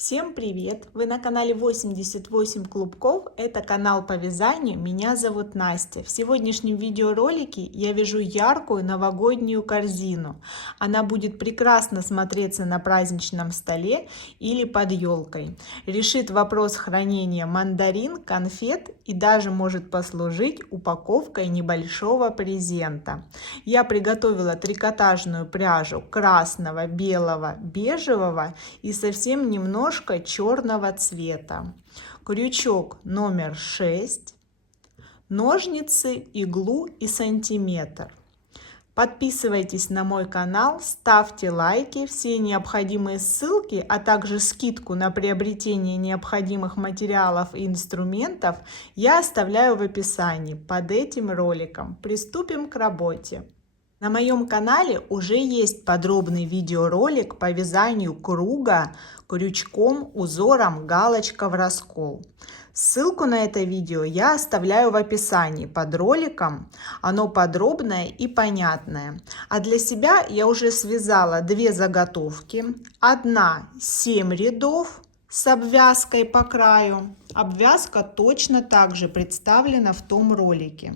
Всем привет! Вы на канале 88 Клубков. Это канал по вязанию. Меня зовут Настя. В сегодняшнем видеоролике я вяжу яркую новогоднюю корзину. Она будет прекрасно смотреться на праздничном столе или под елкой. Решит вопрос хранения мандарин, конфет и даже может послужить упаковкой небольшого презента. Я приготовила трикотажную пряжу красного, белого, бежевого и совсем немного черного цвета. Крючок номер 6, ножницы, иглу и сантиметр. Подписывайтесь на мой канал, ставьте лайки, все необходимые ссылки, а также скидку на приобретение необходимых материалов и инструментов я оставляю в описании под этим роликом. Приступим к работе. На моем канале уже есть подробный видеоролик по вязанию круга крючком, узором, галочка в раскол. Ссылку на это видео я оставляю в описании под роликом. Оно подробное и понятное. А для себя я уже связала две заготовки. Одна 7 рядов с обвязкой по краю. Обвязка точно так же представлена в том ролике.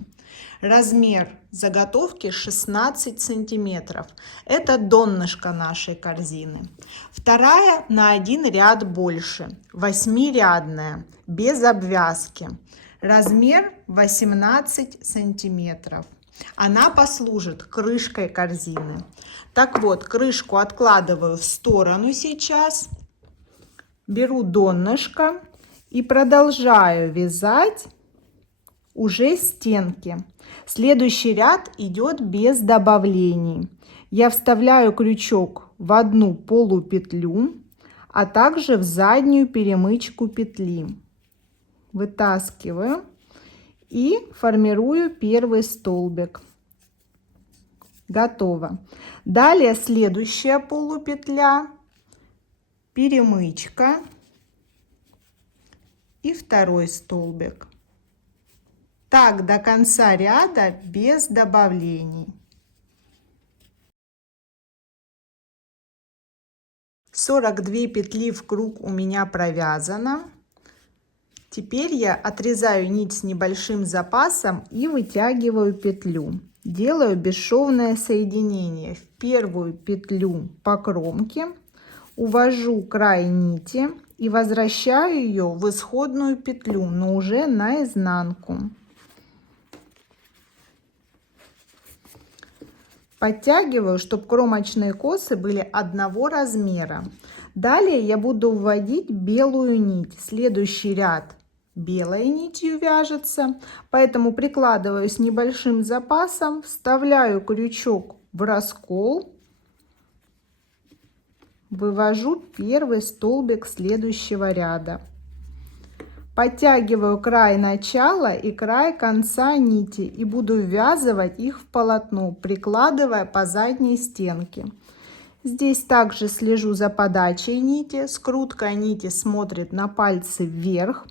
Размер заготовки 16 сантиметров. Это донышко нашей корзины. Вторая на один ряд больше, 8-рядная, без обвязки. Размер 18 сантиметров. Она послужит крышкой корзины. Так вот, крышку откладываю в сторону сейчас. Беру донышко и продолжаю вязать уже стенки. Следующий ряд идет без добавлений. Я вставляю крючок в одну полупетлю, а также в заднюю перемычку петли. Вытаскиваю и формирую первый столбик. Готово. Далее следующая полупетля, перемычка и второй столбик. Так до конца ряда без добавлений. 42 петли в круг у меня провязано. Теперь я отрезаю нить с небольшим запасом и вытягиваю петлю. Делаю бесшовное соединение. В первую петлю по кромке увожу край нити и возвращаю ее в исходную петлю, но уже наизнанку. Подтягиваю, чтобы кромочные косы были одного размера. Далее я буду вводить белую нить. Следующий ряд белой нитью вяжется, поэтому прикладываю с небольшим запасом, вставляю крючок в раскол, вывожу первый столбик следующего ряда. Подтягиваю край начала и край конца нити и буду ввязывать их в полотно, прикладывая по задней стенке. Здесь также слежу за подачей нити. Скрутка нити смотрит на пальцы вверх,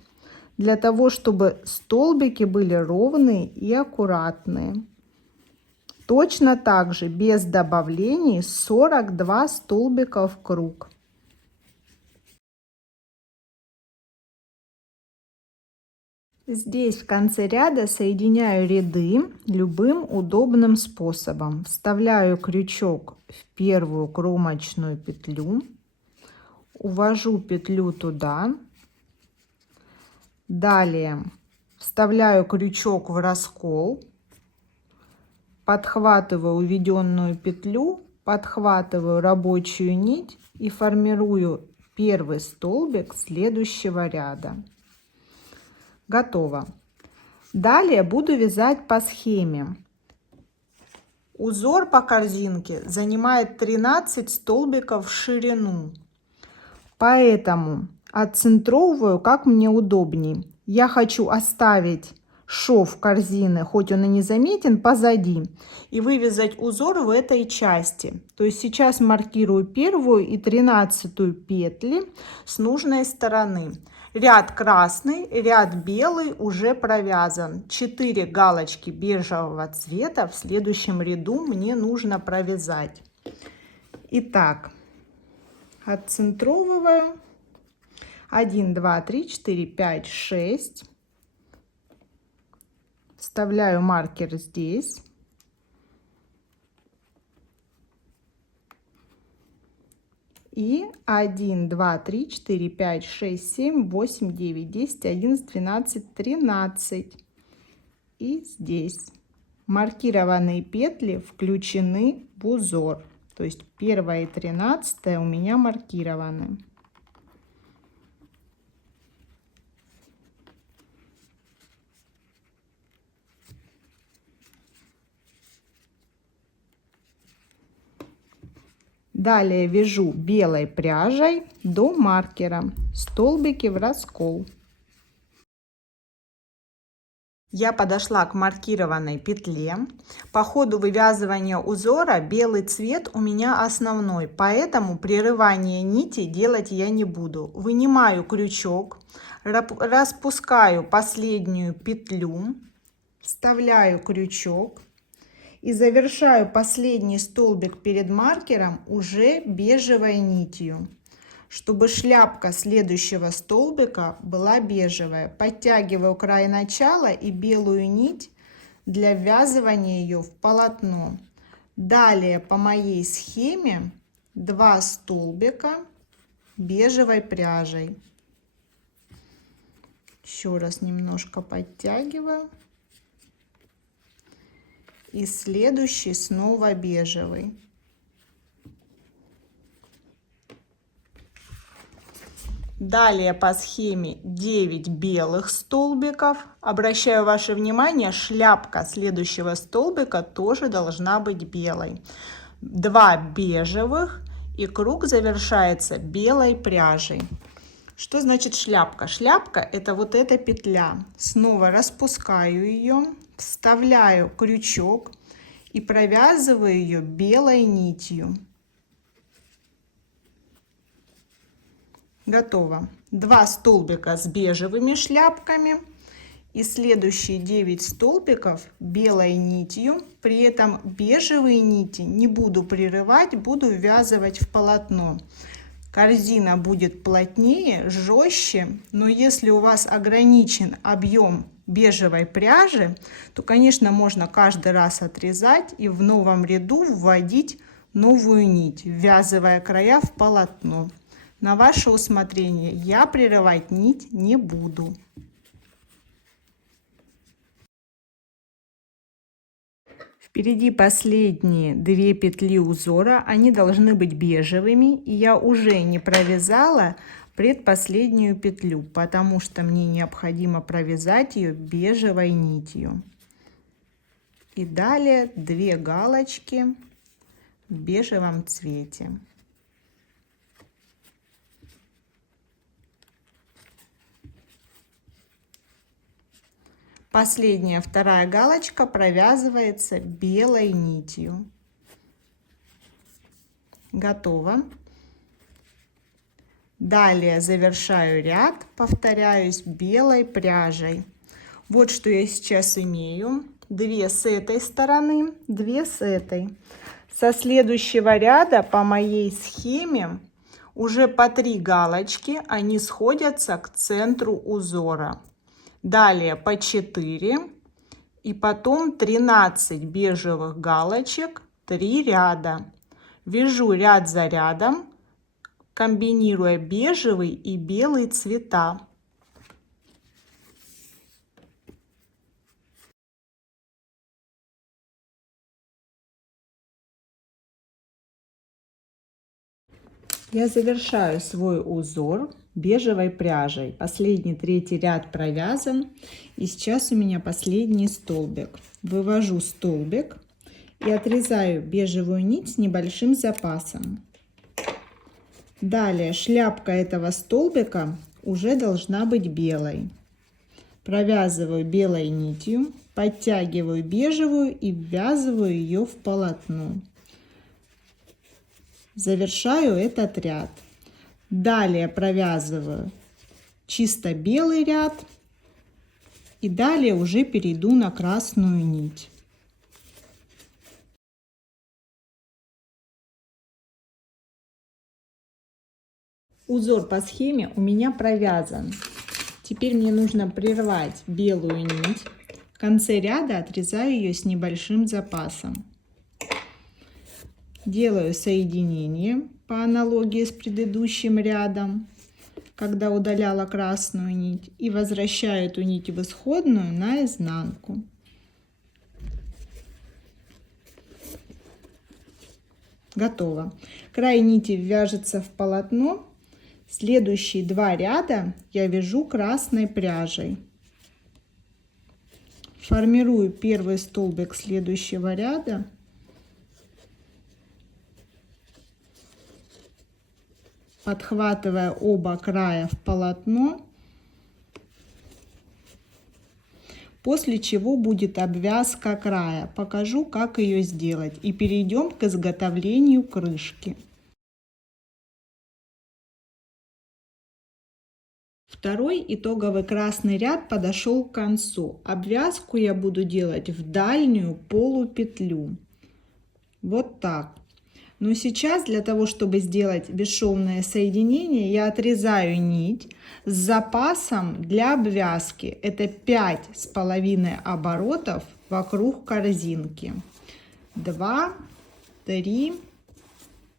для того, чтобы столбики были ровные и аккуратные. Точно так же без добавлений 42 столбика в круг. Здесь в конце ряда соединяю ряды любым удобным способом. Вставляю крючок в первую кромочную петлю, увожу петлю туда. Далее вставляю крючок в раскол, подхватываю уведенную петлю, подхватываю рабочую нить и формирую первый столбик следующего ряда. Готово. Далее буду вязать по схеме. Узор по корзинке занимает 13 столбиков в ширину, поэтому отцентровываю как мне удобней. Я хочу оставить шов корзины, хоть он и не заметен, позади, и вывязать узор в этой части. То есть сейчас маркирую первую и 13-ю петли с нужной стороны. Ряд красный, ряд белый уже провязан. 4 галочки бежевого цвета в следующем ряду мне нужно провязать. Итак, отцентровываю 1, 2, 3, 4, 5, 6. Вставляю маркер здесь. И 1, 2, 3, 4, 5, 6, 7, 8, 9, 10, 11, 12, 13. И здесь маркированные петли включены в узор. То есть 1 и 13 у меня маркированы. Далее вяжу белой пряжей до маркера столбики в раскол. Я подошла к маркированной петле. По ходу вывязывания узора белый цвет у меня основной, поэтому прерывание нити делать я не буду. Вынимаю крючок, распускаю последнюю петлю, вставляю крючок и завершаю последний столбик перед маркером уже бежевой нитью, чтобы шляпка следующего столбика была бежевая. Подтягиваю край начала и белую нить для ввязывания ее в полотно. Далее по моей схеме 2 столбика бежевой пряжей. Еще раз немножко подтягиваю. И следующий снова бежевый. Далее по схеме 9 белых столбиков. Обращаю ваше внимание, шляпка следующего столбика тоже должна быть белой. 2 бежевых, и круг завершается белой пряжей. Что значит шляпка? Шляпка — это вот эта петля. Снова распускаю ее, вставляю крючок и провязываю ее белой нитью. Готово. 2 столбика с бежевыми шляпками и следующие 9 столбиков белой нитью. При этом бежевые нити не буду прерывать, буду ввязывать в полотно. Корзина будет плотнее, жестче, но если у вас ограничен объем бежевой пряжи, то, конечно, можно каждый раз отрезать и в новом ряду вводить новую нить, ввязывая края в полотно. На ваше усмотрение, я прерывать нить не буду. Впереди последние 2 петли узора, они должны быть бежевыми, и я уже не провязала предпоследнюю петлю, потому что мне необходимо провязать ее бежевой нитью. И далее 2 галочки в бежевом цвете. Последняя, 2-я галочка провязывается белой нитью. Готово. Далее завершаю ряд, повторяюсь, белой пряжей. Вот что я сейчас имею. 2 с этой стороны, 2 с этой. Со следующего ряда по моей схеме уже по 3 галочки, они сходятся к центру узора. Далее по 4 и потом 13 бежевых галочек, 3 ряда. Вяжу ряд за рядом, комбинируя бежевый и белый цвета. Я завершаю свой узор бежевой пряжей. Последний 3-й ряд провязан. И сейчас у меня последний столбик. Вывожу столбик и отрезаю бежевую нить с небольшим запасом. Далее шляпка этого столбика уже должна быть белой. Провязываю белой нитью, подтягиваю бежевую и ввязываю ее в полотно. Завершаю этот ряд. Далее провязываю чисто белый ряд и далее уже перейду на красную нить. Узор по схеме у меня провязан. Теперь мне нужно прервать белую нить. В конце ряда отрезаю ее с небольшим запасом. Делаю соединение по аналогии с предыдущим рядом, когда удаляла красную нить, и возвращаю эту нить в исходную на изнанку. Готово. Край нити вяжется в полотно. Следующие 2 ряда я вяжу красной пряжей. Формирую первый столбик следующего ряда. Подхватывая оба края в полотно. После чего будет обвязка края. Покажу, как ее сделать. И перейдем к изготовлению крышки. Второй итоговый красный ряд подошел к концу. Обвязку я буду делать в дальнюю полупетлю. Вот так. Но сейчас для того, чтобы сделать бесшовное соединение, я отрезаю нить с запасом для обвязки. Это 5,5 оборотов вокруг корзинки. 2, 3,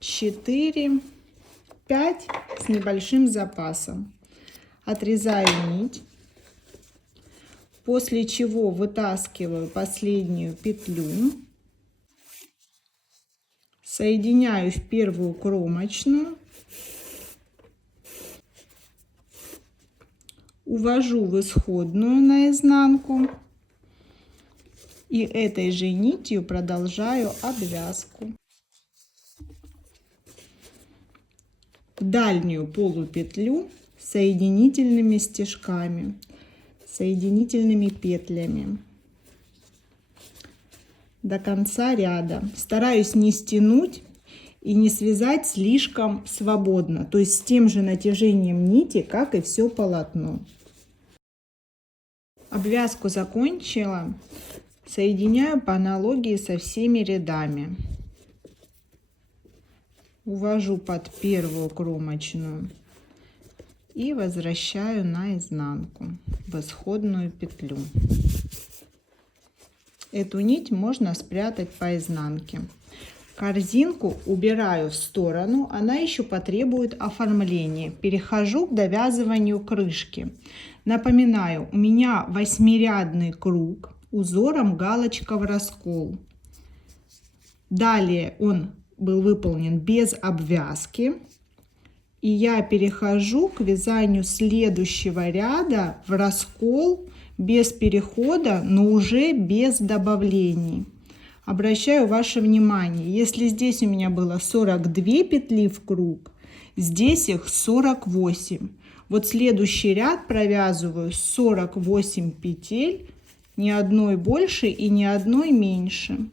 4, 5 с небольшим запасом. Отрезаю нить, после чего вытаскиваю последнюю петлю. Соединяю в первую кромочную, увожу в исходную на изнанку и этой же нитью продолжаю обвязку. В дальнюю полупетлю соединительными стежками, соединительными петлями до конца ряда. Стараюсь не стянуть и не связать слишком свободно, то есть с тем же натяжением нити, как и все полотно. Обвязку закончила, соединяю по аналогии со всеми рядами. Увожу под первую кромочную и возвращаю на изнанку в исходную петлю. Эту нить можно спрятать по изнанке. Корзинку убираю в сторону, она еще потребует оформления. Перехожу к довязыванию крышки. Напоминаю, у меня 8-рядный круг узором галочка в раскол. Далее он был выполнен без обвязки. И я перехожу к вязанию следующего ряда в раскол без перехода, но уже без добавлений. Обращаю ваше внимание, если здесь у меня было 42 петли в круг, здесь их 48. Вот следующий ряд провязываю 48 петель, ни одной больше и ни одной меньше.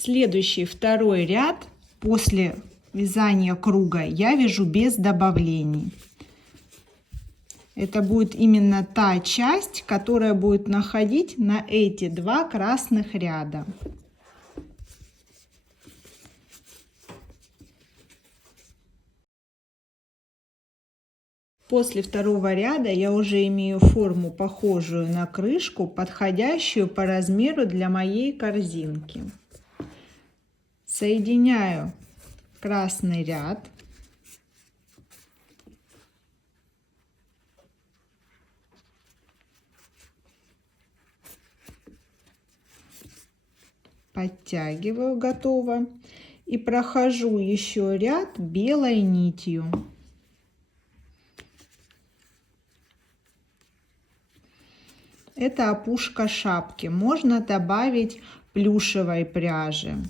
Следующий второй ряд после вязания круга я вяжу без добавлений. Это будет именно та часть, которая будет находить на эти 2 красных ряда. После второго ряда я уже имею форму, похожую на крышку, подходящую по размеру для моей корзинки. Соединяю красный ряд. Подтягиваю, готово. И прохожу еще ряд белой нитью. Это опушка шапки. Можно добавить плюшевой пряжи.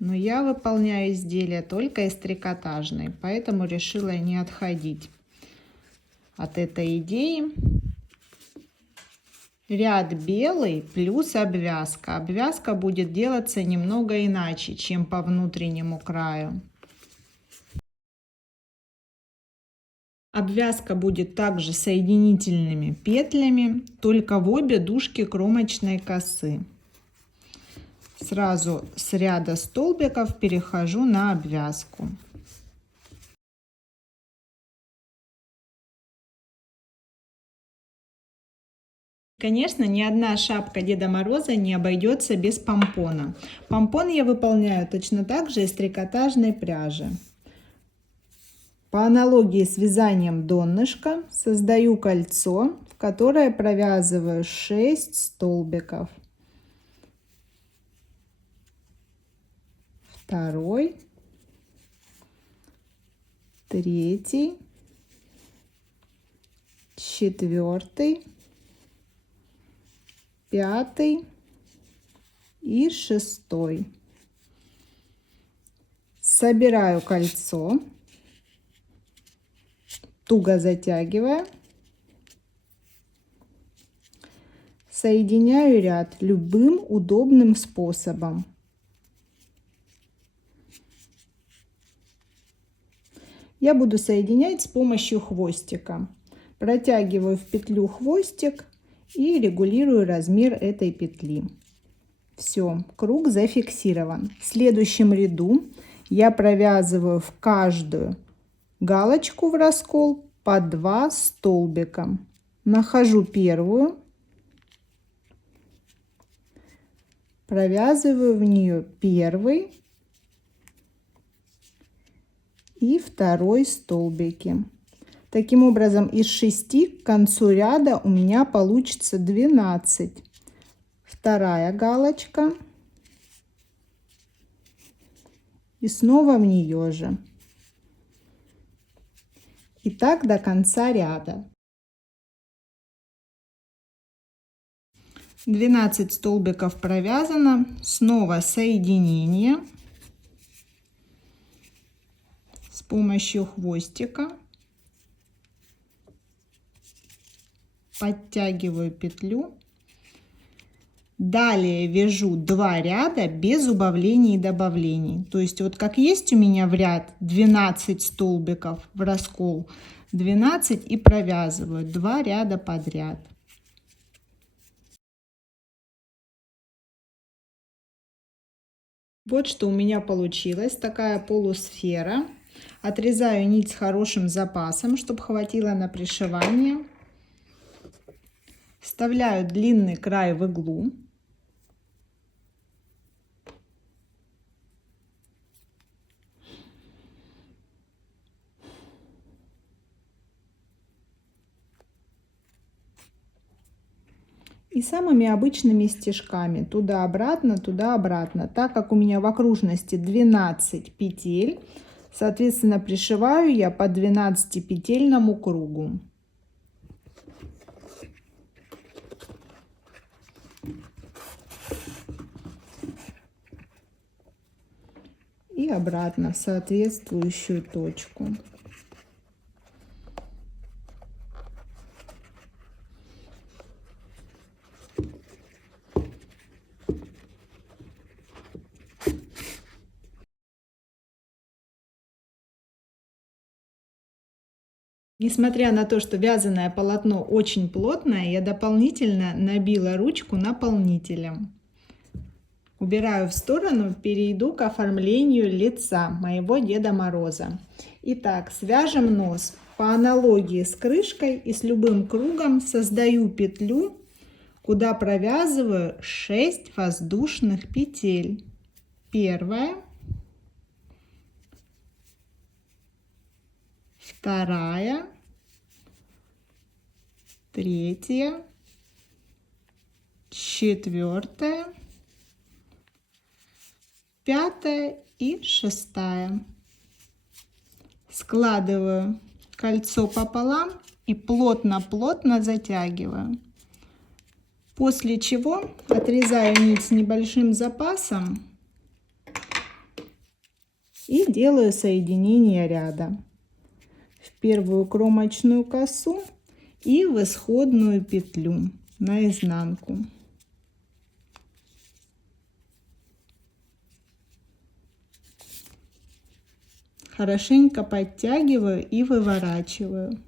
Но я выполняю изделие только из трикотажной, поэтому решила не отходить от этой идеи. Ряд белый плюс обвязка. Обвязка будет делаться немного иначе, чем по внутреннему краю. Обвязка будет также соединительными петлями, только в обе дужки кромочной косы. Сразу с ряда столбиков перехожу на обвязку. Конечно, ни одна шапка Деда Мороза не обойдется без помпона. Помпон я выполняю точно так же из трикотажной пряжи. По аналогии с вязанием донышка создаю кольцо, в которое провязываю 6 столбиков. Второй, третий, четвертый, пятый и шестой. Собираю кольцо, туго затягивая, соединяю ряд любым удобным способом. Я буду соединять с помощью хвостика. Протягиваю в петлю хвостик и регулирую размер этой петли. Все, круг зафиксирован. В следующем ряду я провязываю в каждую галочку в раскол по 2 столбика. Нахожу первую, провязываю в нее первый и второй столбики. Таким образом, из 6 к концу ряда у меня получится 12. Вторая галочка. И снова в нее же. И так до конца ряда. 12 столбиков провязано. Снова соединение с помощью хвостика. Подтягиваю петлю. Далее вяжу 2 ряда без убавлений и добавлений. То есть вот как есть у меня в ряд 12 столбиков в раскол, 12 и провязываю 2 ряда подряд. Вот что у меня получилось, такая полусфера. Отрезаю нить с хорошим запасом, чтобы хватило на пришивание. Вставляю длинный край в иглу. И самыми обычными стежками туда-обратно, туда-обратно. Так как у меня в окружности 12 петель, соответственно, пришиваю я по 12-петельному кругу. И обратно в соответствующую точку. Несмотря на то, что вязаное полотно очень плотное, я дополнительно набила ручку наполнителем. Убираю в сторону, перейду к оформлению лица моего Деда Мороза. Итак, свяжем нос. По аналогии с крышкой и с любым кругом создаю петлю, куда провязываю 6 воздушных петель. Первая, вторая, третья, четвертая, пятая и шестая. Складываю кольцо пополам и плотно-плотно затягиваю. После чего отрезаю нить с небольшим запасом и делаю соединение ряда в первую кромочную косу и в исходную петлю наизнанку. Хорошенько подтягиваю и выворачиваю.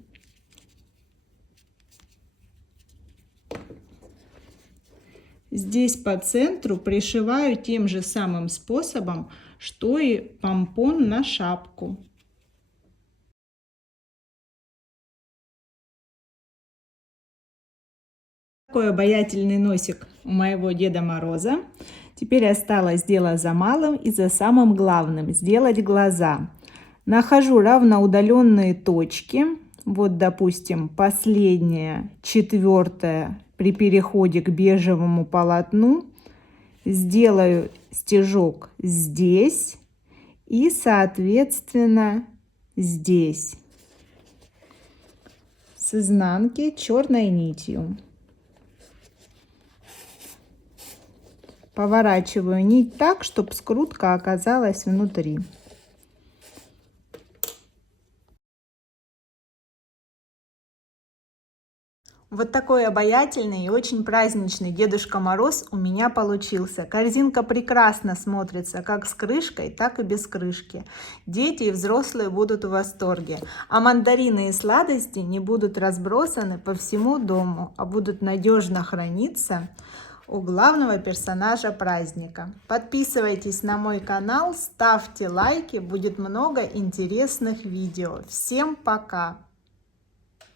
здесь по центру пришиваю тем же самым способом, что и помпон на шапку. Такой обаятельный носик у моего Деда Мороза. Теперь осталось дело за малым и за самым главным — сделать глаза. Нахожу равноудаленные точки. Вот, допустим, последняя, 4-я при переходе к бежевому полотну. Сделаю стежок здесь и, соответственно, здесь. С изнанки черной нитью. Поворачиваю нить так, чтобы скрутка оказалась внутри. Вот такой обаятельный и очень праздничный Дедушка Мороз у меня получился. Корзинка прекрасно смотрится как с крышкой, так и без крышки. Дети и взрослые будут в восторге. А мандарины и сладости не будут разбросаны по всему дому, а будут надежно храниться у главного персонажа праздника. Подписывайтесь на мой канал, ставьте лайки, будет много интересных видео. Всем пока!